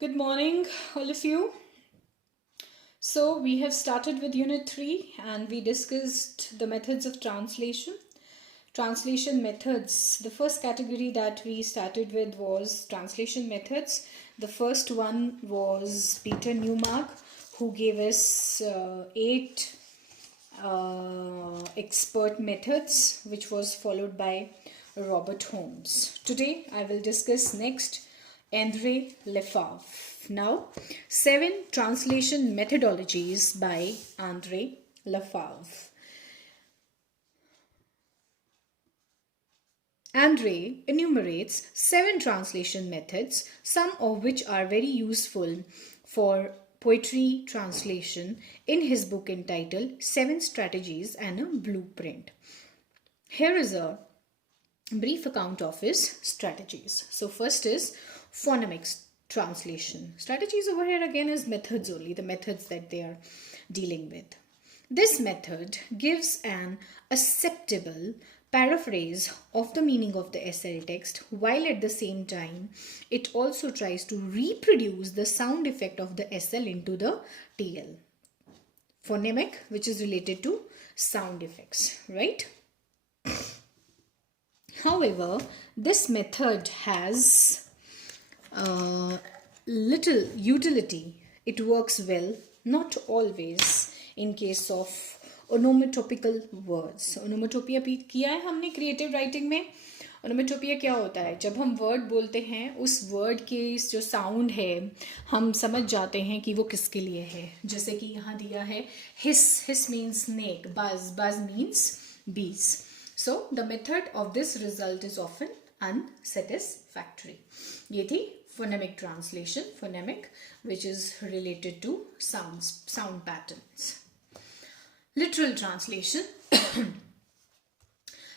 Good morning, all of you. So, we have started with Unit 3 and we discussed the methods of translation. Translation methods. The first category that we started with was translation methods. The first one was Peter Newmark, who gave us 8 expert methods, which was followed by Robert Holmes. Today, I will discuss next André Lefebvre. Now, 7 translation methodologies by André Lefebvre. André enumerates 7 translation methods, some of which are very useful for poetry translation in his book entitled 7 Strategies and a Blueprint. Here is a brief account of his strategies. So first is phonemics translation. Strategies over here again is methods only, the methods that they are dealing with. This method gives an acceptable paraphrase of the meaning of the SL text, while at the same time it also tries to reproduce the sound effect of the SL into the TL. Phonemic, which is related to sound effects, right? However, this method has little utility. It works well, not always, in case of onomatopoeical words. Onomatopoeia किया है हमने creative writing में. Onomatopoeia क्या होता है? जब हम word बोलते हैं, उस word के जो sound है, हम समझ जाते हैं कि वो किसके लिए है. जैसे कि यहाँ दिया है hiss means snake, buzz means bees. So the method of this result is often unsatisfactory. ये थी phonemic translation, phonemic, which is related to sound patterns. Literal translation.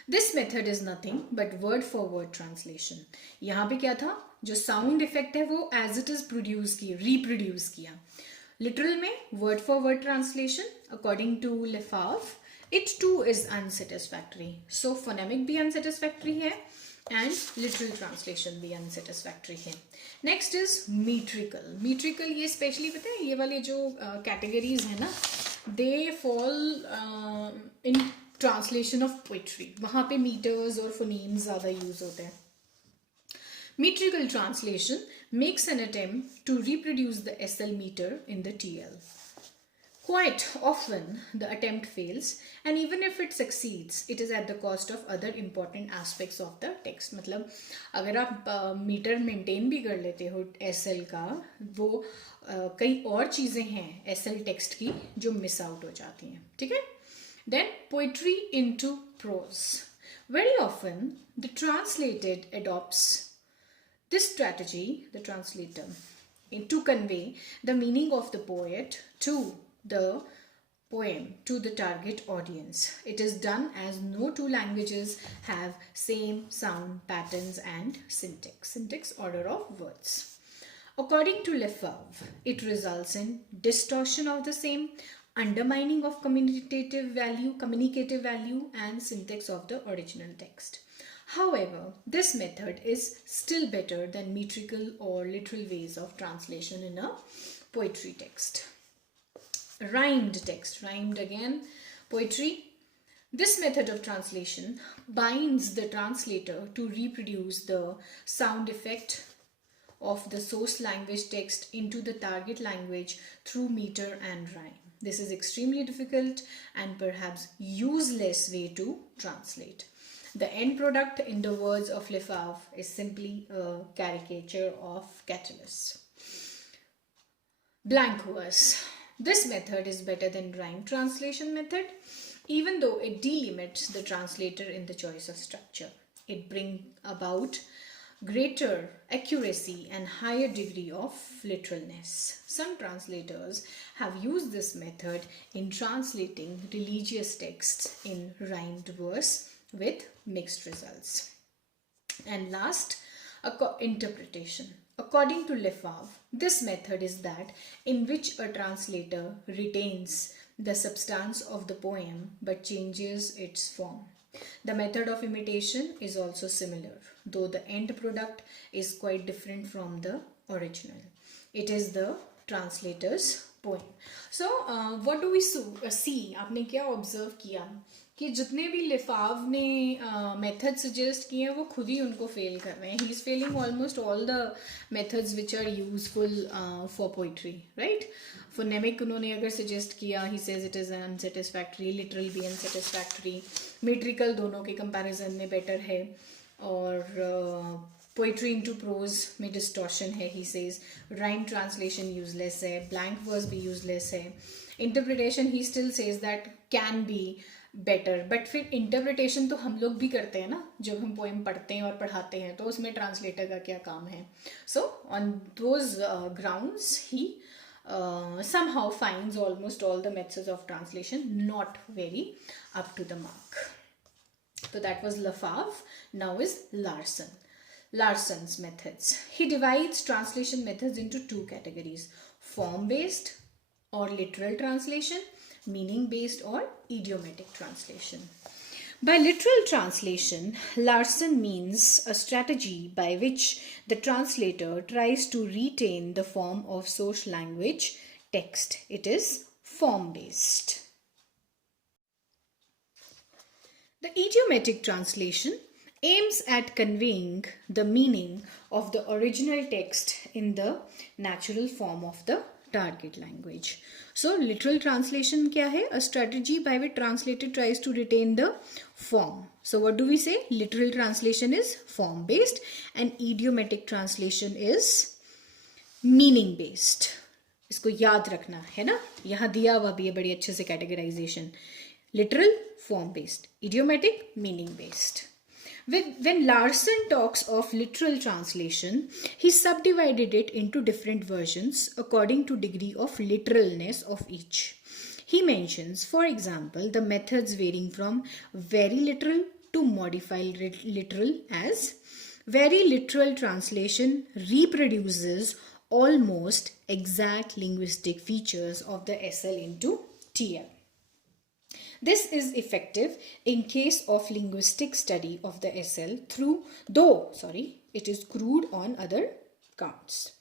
This method is nothing but word for word translation. यहाँ पे क्या था? जो sound effect है वो as it is reproduce किया. Literal में word for word translation, according to Lefebvre, it too is unsatisfactory. So phonemic भी unsatisfactory है and literal translation भी unsatisfactory है. Next is metrical. Metrical ये specially पता है ये वाले जो categories है ना, they fall in translation of poetry. वहाँ पे meters और phonemes ज़्यादा use होते हैं. Metrical translation makes an attempt to reproduce the SL meter in the TL. Quite often, the attempt fails, and even if it succeeds, it is at the cost of other important aspects of the text. मतलब अगर आप metre maintain भी कर लेते हो SL का, वो कई और चीज़ें हैं SL टेक्स्ट की जो मिस आउट हो जाती हैं, ठीक है? Then poetry into prose. Very often, the translated adopts this strategy, the translator, to convey the meaning of the poet to the poem to the target audience. It is done as no two languages have same sound patterns and syntax order of words. According to Lefebvre, it results in distortion of the same, undermining of communicative value and syntax of the original text. However, this method is still better than metrical or literal ways of translation in a poetry text. Rhymed text, rhymed again, poetry. This method of translation binds the translator to reproduce the sound effect of the source language text into the target language through meter and rhyme. This is extremely difficult and perhaps useless way to translate. The end product, in the words of Lefebvre, is simply a caricature of Catullus. Blank verse. This method is better than rhyme translation method, even though it delimits the translator in the choice of structure. It brings about greater accuracy and higher degree of literalness. Some translators have used this method in translating religious texts in rhymed verse with mixed results. And last, interpretation. According to Lefebvre, this method is that in which a translator retains the substance of the poem but changes its form. The method of imitation is also similar. though the end product is quite different from the original. It is the translator's poem. So what do we see? आपने क्या observe किया कि जितने भी लिफाव ने method suggest किए हैं वो खुद ही उनको फेल कर रहे हैं. He is failing almost all the methods which are useful for poetry, right. Phonemic उन्होंने अगर सजेस्ट किया, he says it is unsatisfactory. Literal भी अनसेटिस्फैक्ट्री. मीट्रिकल दोनों के कंपैरिजन में बेटर है. और पोइट्री इनटू प्रोज में डिस्टॉर्शन है, he says. Rhyme translation useless है. ब्लैंक वर्स भी यूजलेस है. Interpretation he still says that can be better. But फिर इंटरप्रिटेशन तो हम लोग भी करते हैं ना, जब हम पोएम पढ़ते हैं और पढ़ाते हैं, तो उसमें ट्रांसलेटर का क्या काम है. So on those grounds he somehow finds almost all the methods of translation not very up to the mark. So that was Lafave. Now is Larson. Larson's methods. He divides translation methods into two categories: form-based or literal translation, meaning-based or idiomatic translation. By literal translation, Larson means a strategy by which the translator tries to retain the form of source language text. It is form-based. The idiomatic translation aims at conveying the meaning of the original text in the natural form of the target language. So literal translation kya hai? A strategy by which translator tries to retain the form. So what do we say? Literal translation is form based and idiomatic translation is meaning based. इसको याद रखना है ना, यहाँ दिया हुआ भी है बड़ी अच्छे से categorization. Literal, form based. Idiomatic, meaning based. When Larson talks of literal translation, he subdivided it into different versions according to degree of literalness of each. He mentions, for example, the methods varying from very literal to modified literal as: very literal translation reproduces almost exact linguistic features of the SL into TL. This is effective in case of linguistic study of the SL though it is crude on other counts.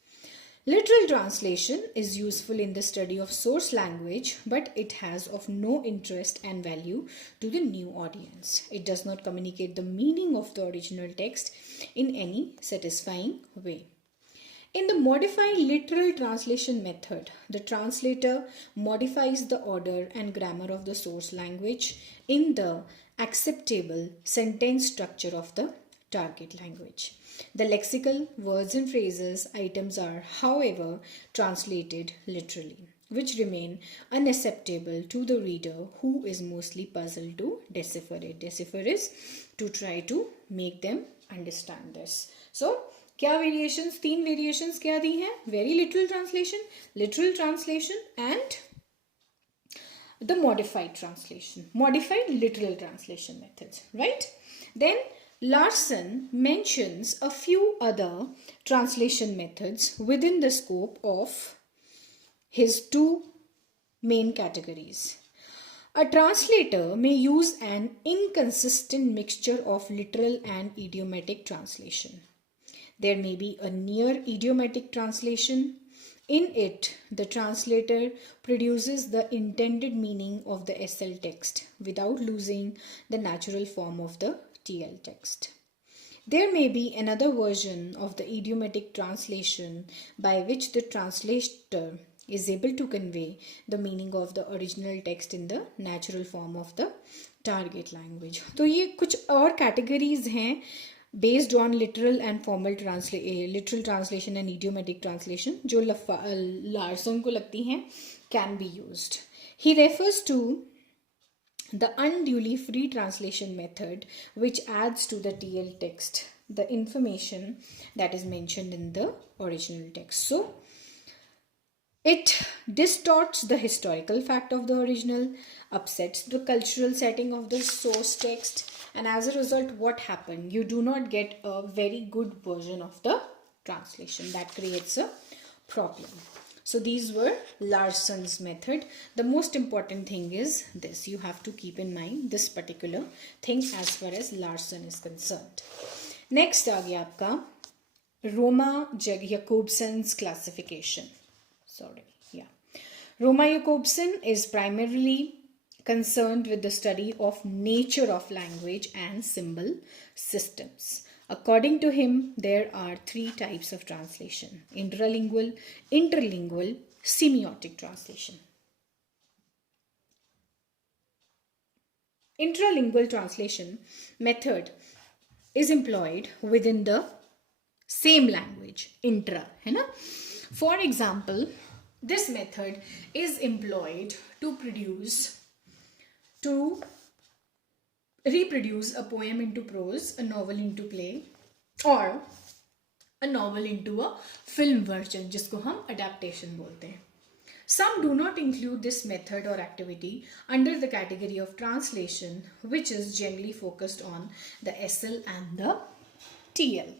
Literal translation is useful in the study of source language, but it has of no interest and value to the new audience. It does not communicate the meaning of the original text in any satisfying way. In the modified literal translation method, the translator modifies the order and grammar of the source language in the acceptable sentence structure of the target language. The lexical words and phrases items are, however, translated literally, which remain unacceptable to the reader, who is mostly puzzled to decipher it. Decipher is to try to make them understand this. So, क्या variations? 3 variations क्या दी हैं? Very literal translation and the modified translation, modified literal translation methods, right? Then Larson mentions a few other translation methods within the scope of his 2 main categories. A translator may use an inconsistent mixture of literal and idiomatic translation. There may be a near idiomatic translation. In it, the translator produces the intended meaning of the SL text without losing the natural form of the TL text. There may be another version of the idiomatic translation by which the translator is able to convey the meaning of the original text in the natural form of the target language. तो ये कुछ और categories हैं based on literal and formal literal translation and idiomatic translation जो Larson को लगती हैं can be used. He refers to the unduly free translation method, which adds to the TL text the information that is mentioned in the original text. So it distorts the historical fact of the original, upsets the cultural setting of the source text, and as a result, what happened? You do not get a very good version of the translation. That creates a problem. So these were Larson's method. The most important thing is this. You have to keep in mind this particular thing as far as Larson is concerned. Next आ गया आपका Roma Jacobson's classification. Roma Jacobson is primarily concerned with the study of nature of language and symbol systems. According to him, there are 3 types of translation: intralingual, interlingual, semiotic translation. Intralingual translation method is employed within the same language, intra, है ना? For example, this method is employed to reproduce a poem into prose, a novel into play, or a novel into a film version, जिसको हम adaptation बोलते हैं. Some do not include this method or activity under the category of translation, which is generally focused on the SL and the TL.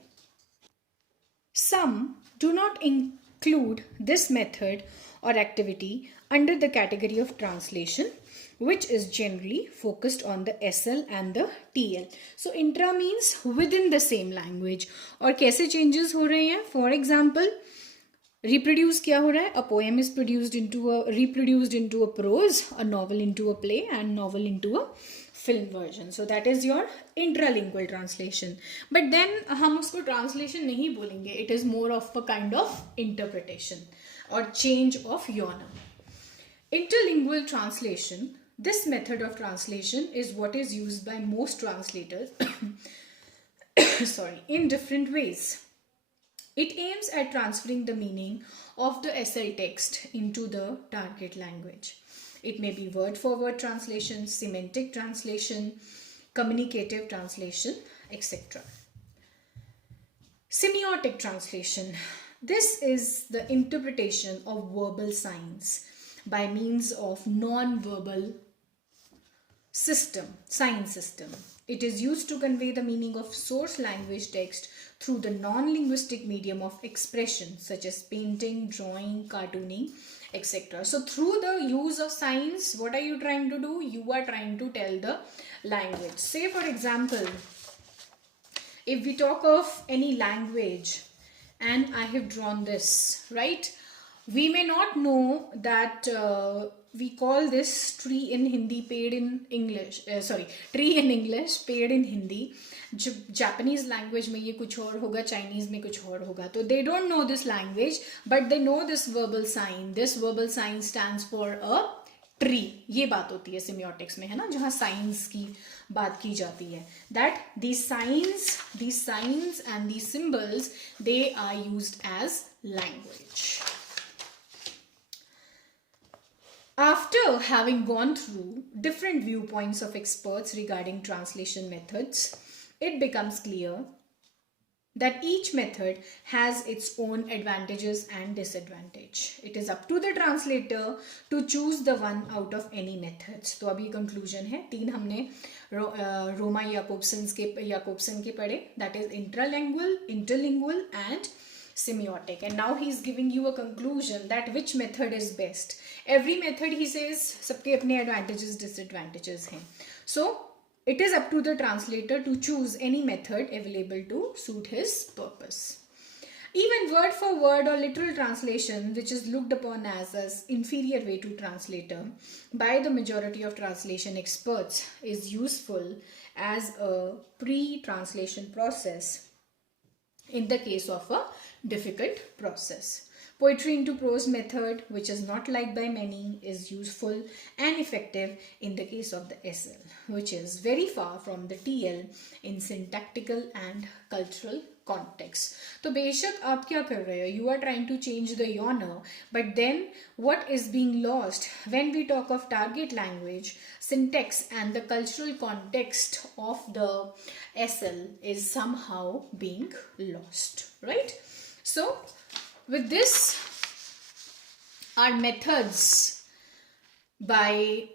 Some do not include this method or activity under the category of translation, which is generally focused on the SL and the TL. So intra means within the same language. और कैसे changes हो रहे हैं? For example, reproduce क्या हो रहा है? A poem is reproduced into a prose, a novel into a play, and novel into a film version. So that is your intralingual translation. But then हम उसको translation नहीं बोलेंगे. It is more of a kind of interpretation or change of genre. Interlingual translation, this method of translation is what is used by most translators in different ways. It aims at transferring the meaning of the SL text into the target language. It may be word-for-word translation, semantic translation, communicative translation, etc. Semiotic translation. This is the interpretation of verbal signs by means of non-verbal sign system. It is used to convey the meaning of source language text through the non-linguistic medium of expression such as painting, drawing, cartooning, etc. So through the use of signs, what are you trying to do? You are trying to tell the language. Say for example, if we talk of any language and I have drawn this, right? We may not know that we call this tree in Hindi, paid in English. Tree in English, paid in Hindi. Japanese language में ये कुछ और होगा, Chinese में कुछ और होगा. तो they don't know this language, but they know this verbal sign. This verbal sign stands for a tree. ये बात होती है semiotics में, है ना, जहाँ signs की बात की जाती है. That these signs and these symbols, they are used as language. After having gone through different viewpoints of experts regarding translation methods, it becomes clear that each method has its own advantages and disadvantages. It is up to the translator to choose the one out of any methods. तो अभी conclusion है, 3 हमने रोमा याकोब्सन के पढ़े, that is intralingual, interlingual and semiotic. And now he is giving you a conclusion that which method is best. Every method, he says, सबके अपने advantages, disadvantages हैं. So it is up to the translator to choose any method available to suit his purpose. Even word for word or literal translation, which is looked upon as inferior way to translator by the majority of translation experts, is useful as a pre-translation process in the case of a difficult process. Poetry into prose method, which is not liked by many, is useful and effective in the case of the SL, which is very far from the TL in syntactical and cultural context. तो बेशक आप क्या कर रहे हो? You are trying to change the genre, but then what is being lost when we talk of target language, syntax and the cultural context of the SL is somehow being lost, right? So with this, our methods by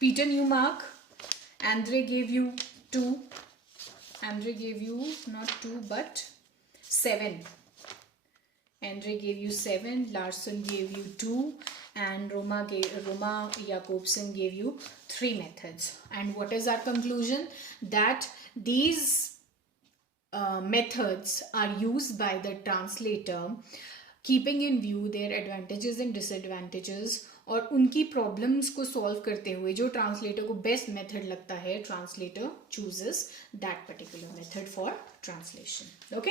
Peter Newmark. Andre gave you 2. Andre gave you not 2 but 7. Andre gave you 7. Larson gave you 2. and Roma Jacobson gave you 3 methods. And what is our conclusion? That these methods are used by the translator keeping in view their advantages and disadvantages, और उनकी problems को solve करते हुए जो translator को best method लगता है, translator chooses that particular method for translation. Okay,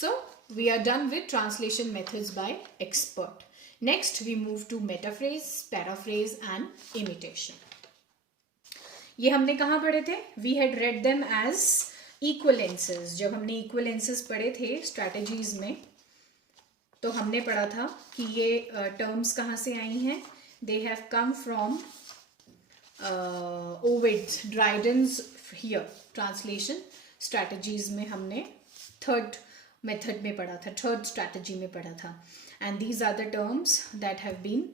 so we are done with translation methods by expert. Next we move to metaphrase, paraphrase and imitation. ये हमने कहाँ पढ़े थे? We had read them as equivalences. जब हमने इक्वलेंसेस पढ़े थे strategies में, तो हमने पढ़ा था कि ये टर्म्स कहाँ से आई हैं. They have come from Ovid, Dryden's here translation strategies में हमने थर्ड मेथड में पढ़ा था, थर्ड स्ट्रैटेजी में पढ़ा था. And these are the terms that have been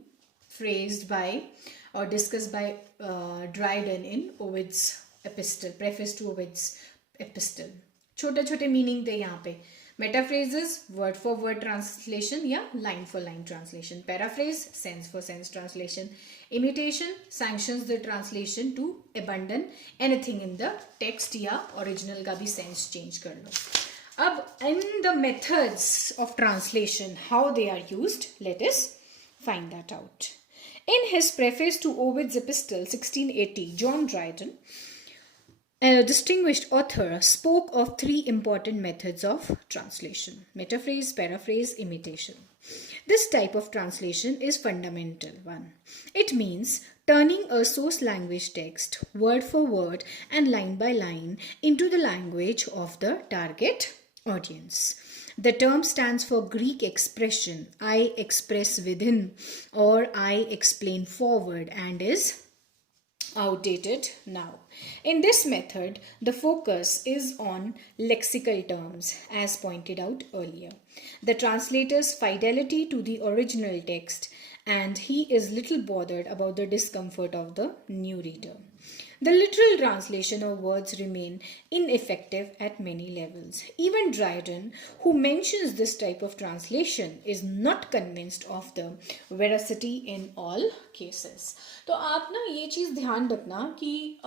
phrased by or discussed by Dryden in Ovid's epistle, preface to Ovid's epistle. छोटे छोटे मीनिंग थे यहाँ पे. Metaphrases, word for word translation या line for line translation. Paraphrase, sense for sense translation. Imitation sanctions the translation to abandon anything in the text या original का भी sense change कर लो. अब in the methods of translation, how they are used, let us find that out. In his preface to Ovid's epistle 1680, John Dryden, a distinguished author, spoke of 3 important methods of translation: metaphrase, paraphrase, imitation. This type of translation is fundamental one. It means turning a source language text word for word and line by line into the language of the target audience. The term stands for Greek expression I express within or I explain forward and is outdated now. In this method, the focus is on lexical terms, as pointed out earlier. The translator's fidelity to the original text, and he is little bothered about the discomfort of the new reader. The literal translation of words remain ineffective at many levels. Even Dryden, who mentions this type of translation, is not convinced of the veracity in all cases. तो आप ना ये चीज़ ध्यान रखना कि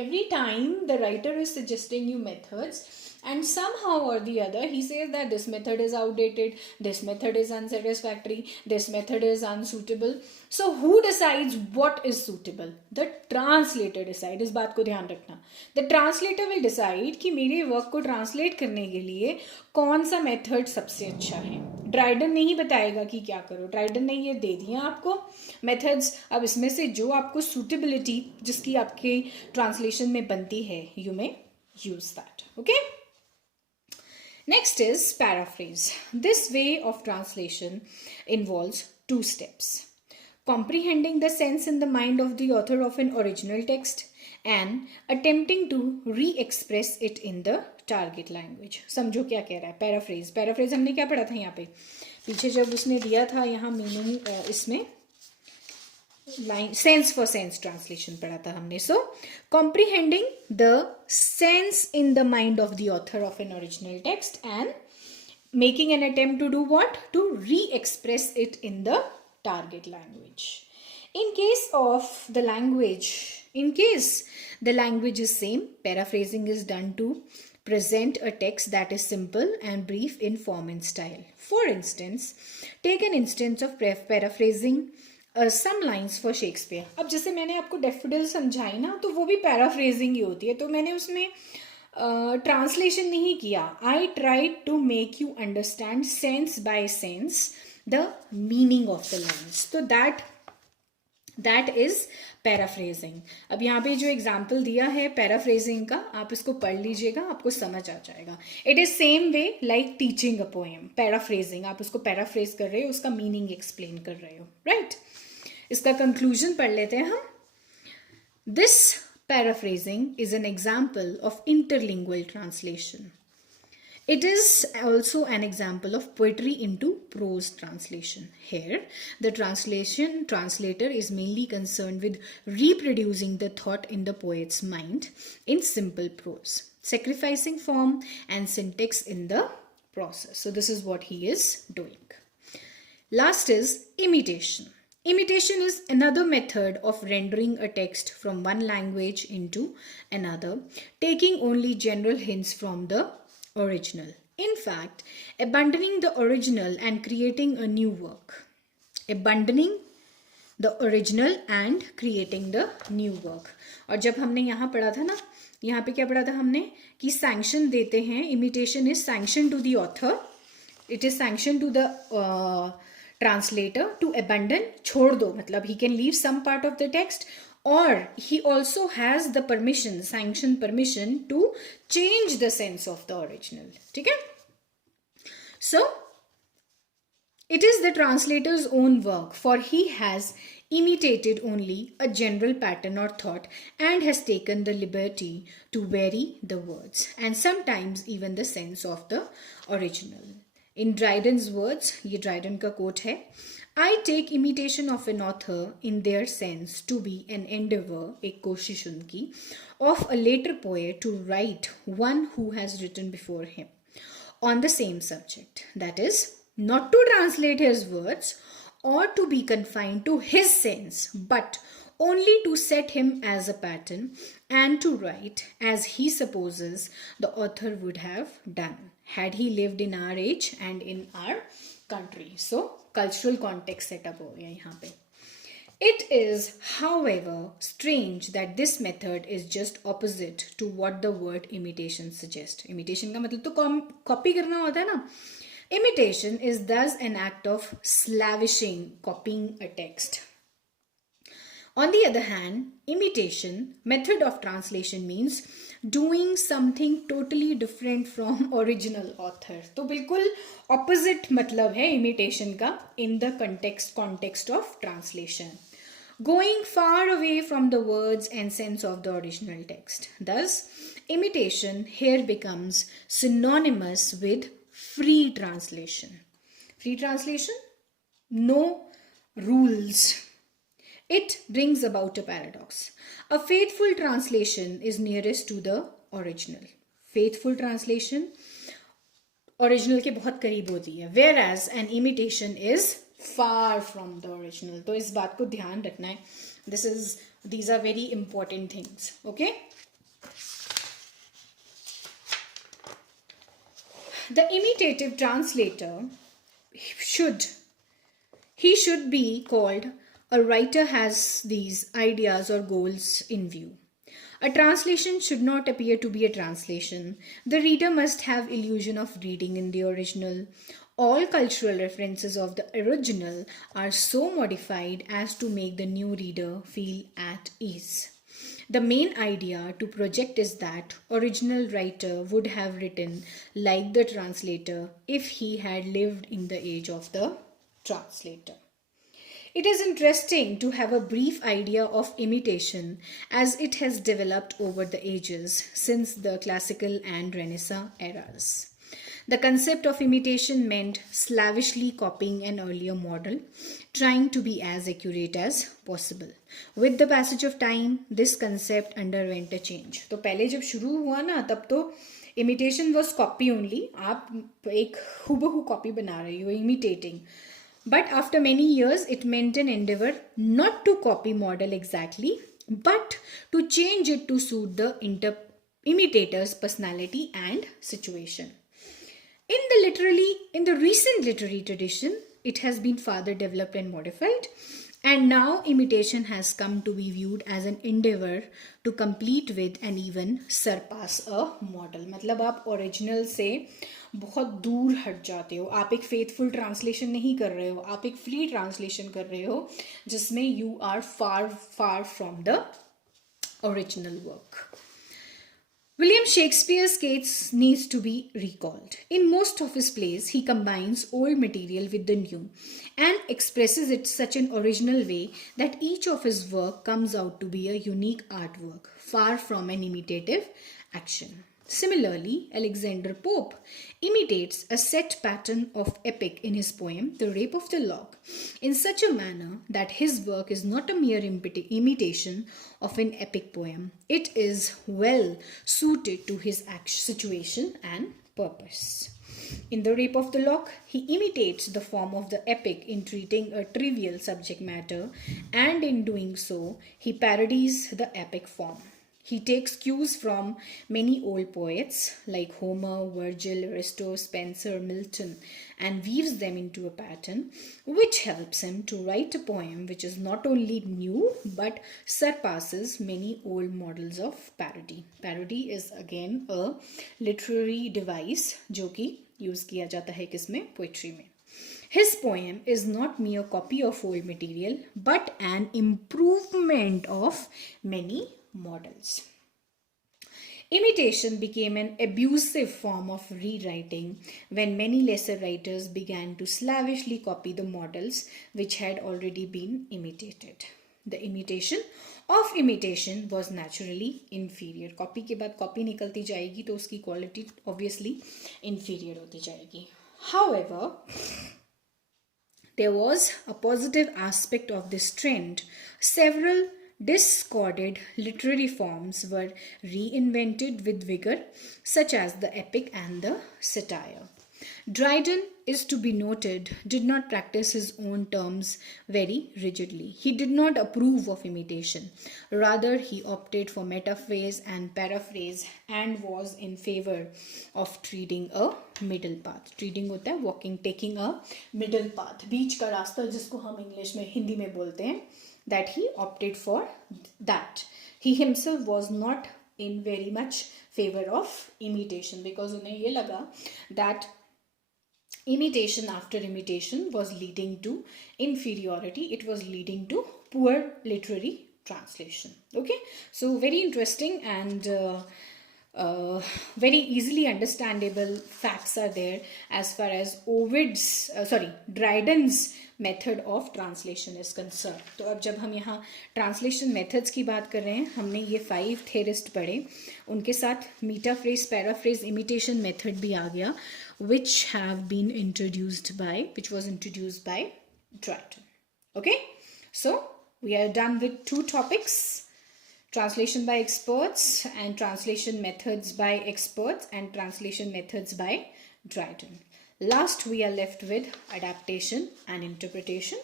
every time the writer is suggesting you methods, and somehow or the other he says that this method is outdated, this method is unsatisfactory, this method is unsuitable. So who decides what is suitable? The translator decide. इस बात को ध्यान रखना. The translator will decide कि मेरे work को translate करने के लिए कौन सा मेथड सबसे अच्छा है. ड्राइडन नहीं बताएगा कि क्या करो. ड्राइडन ने ये दे दिया आपको मेथड्स. अब इसमें से जो आपको सूटेबिलिटी जिसकी आपके ट्रांसलेशन में बनती है, you may use that. Okay. Next is paraphrase. This way of translation involves 2 steps: comprehending the sense in the mind of the author of an original text and attempting to re-express it in the target language. समझो क्या कह रहा है. paraphrase. paraphrase हमने क्या पढ़ा था यहाँ पे पीछे जब उसने दिया था यहाँ मीनिंग, इसमें line sense for sense translation पढ़ा था हमने. So comprehending the sense in the mind of the author of an original text and making an attempt to do what? To re-express it in the target language. In case the language is same, paraphrasing is done to present a text that is simple and brief in form and style. For instance, take an instance of paraphrasing some lines for Shakespeare. अब जैसे मैंने आपको daffodil समझाई ना, तो वो भी paraphrasing ही होती है. तो मैंने उसमें ट्रांसलेशन नहीं किया. I tried to make you understand sense by sense the meaning of the lines. तो दैट इज पैराफ्रेजिंग. अब यहाँ पे जो एग्जाम्पल दिया है पैराफ्रेजिंग का, आप इसको पढ़ लीजिएगा, आपको समझ आ जाएगा. It is same way like teaching a poem. Paraphrasing, आप उसको पैराफ्रेज कर रहे हो, उसका मीनिंग एक्सप्लेन कर रहे हो, राइट. इसका कंक्लूजन पढ़ लेते हैं हम. This paraphrasing is an example of interlingual translation. It is also an example of poetry into prose translation. Here, the translator is mainly concerned with reproducing the thought in the poet's mind in simple prose, sacrificing form and syntax in the process. So this is what he is doing. Last is imitation. Imitation is another method of rendering a text from one language into another, taking only general hints from the original. In fact, abandoning the original and creating a new work. Abandoning the original and creating the new work. और जब हमने यहाँ पढ़ा था ना, यहाँ पे क्या पढ़ा था हमने कि sanction देते हैं, imitation is sanction to the author, it is sanction to the translator to abandon, छोड़ दो, मतलब he can leave some part of the text, or he also has the permission, sanction permission to change the sense of the original. ठीक है? So it is the translator's own work, for he has imitated only a general pattern or thought and has taken the liberty to vary the words and sometimes even the sense of the original. In Dryden's words, ये Dryden का quote है, I take imitation of an author in their sense to be an endeavor, एक कोशिश उनकी, of a later poet to write one who has written before him on the same subject. That is, not to translate his words or to be confined to his sense, but only to set him as a pattern and to write as he supposes the author would have done had he lived in our age and in our country. So, cultural context setup हो गया यहाँ पे. It is, however, strange that this method is just opposite to what the word imitation suggests. Imitation का मतलब तो copy करना होता है ना. Imitation is thus an act of slavishing, copying a text. On the other hand, imitation, method of translation, means doing something totally different from original author. तो बिल्कुल opposite मतलब है imitation का in the context of translation. Going far away from the words and sense of the original text. Thus, imitation here becomes synonymous with free translation. Free translation? No rules. It brings about a paradox. A faithful translation is nearest to the original. Faithful translation original के बहुत करीब होती है. Whereas an imitation is far from the original. तो इस बात को ध्यान रखना है. These are very important things. Okay? The imitative translator should be called a writer has these ideas or goals in view. A translation should not appear to be a translation. The reader must have illusion of reading in the original. All cultural references of the original are so modified as to make the new reader feel at ease. The main idea to project is that original writer would have written like the translator if he had lived in the age of the translator. It is interesting to have a brief idea of imitation as it has developed over the ages since the classical and Renaissance eras. The concept of imitation meant slavishly copying an earlier model, trying to be as accurate as possible. With the passage of time, this concept underwent a change. तो पहले जब शुरू हुआ ना तब तो imitation was copy only. आप एक हुबहू copy बना रहे हो, imitating. But after many years, it meant an endeavor not to copy model exactly, but to change it to suit the imitator's personality and situation. In the recent literary tradition, it has been further developed and modified, and now imitation has come to be viewed as an endeavor to complete with and even surpass a model. मतलब आप original से बहुत दूर हट जाते हो. आप एक faithful translation नहीं कर रहे हो, आप एक free translation कर रहे हो जिसमें you are far from the original work. William Shakespeare's case needs to be recalled. In most of his plays, he combines old material with the new and expresses it such an original way that each of his work comes out to be a unique artwork, far from an imitative action. Similarly, Alexander Pope imitates a set pattern of epic in his poem, The Rape of the Lock, in such a manner that his work is not a mere imitation of an epic poem. It is well suited to his situation and purpose. In The Rape of the Lock, he imitates the form of the epic in treating a trivial subject matter, and in doing so, he parodies the epic form. He takes cues from many old poets like Homer, Virgil, Aristo, Spencer, Milton, and weaves them into a pattern which helps him to write a poem which is not only new but surpasses many old models of parody. Parody is again a literary device जो कि use किया जाता है किसमें, poetry में. His poem is not mere copy of old material but an improvement of many models. Imitation became an abusive form of rewriting when many lesser writers began to slavishly copy the models which had already been imitated. The imitation of imitation was naturally inferior. Copy के बाद copy निकलती जाएगी तो उसकी quality obviously inferior होती जाएगी. However, there was a positive aspect of this trend. Several discarded literary forms were reinvented with vigor, such as the epic and the satire. Dryden, is to be noted, did not practice his own terms very rigidly. He did not approve of imitation. Rather, he opted for metaphrase and paraphrase and was in favor of treading a middle path. Treading होता है walking, taking a middle path. बीच का रास्ता जिसको हम English में हिंदी में बोलते हैं, that he opted for that. He himself was not in very much favor of imitation because उन्हें ये लगा that imitation after imitation was leading to inferiority. It was leading to poor literary translation. Okay, so very interesting and very easily understandable facts are there as far as Dryden's method of translation is concerned. तो अब जब हम यहाँ translation methods की बात कर रहे हैं, हमने ये 5 theorists पढ़े, उनके साथ metaphrase, paraphrase, imitation method भी आ गया, which was introduced by Dryden. Okay, so we are done with 2 topics. Translation by experts and translation methods by experts and translation methods by Dryden. Last, we are left with adaptation and interpretation,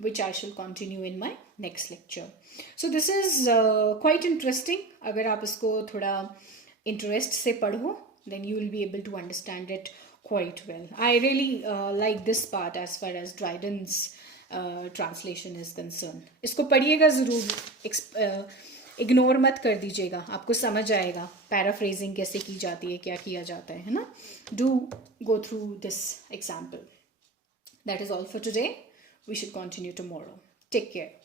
which I shall continue in my next lecture. So this is quite interesting. अगर आप इसको थोड़ा interest से पढ़ो, then you will be able to understand it quite well. I really like this part as far as Dryden's translation is concerned. इसको पढ़िएगा ज़रूर. Ignore मत कर दीजिएगा, आपको समझ आएगा पैराफ्रेजिंग कैसे की जाती है, क्या किया जाता है ना. Do go through this example. That is all for today. We should continue tomorrow. Take care.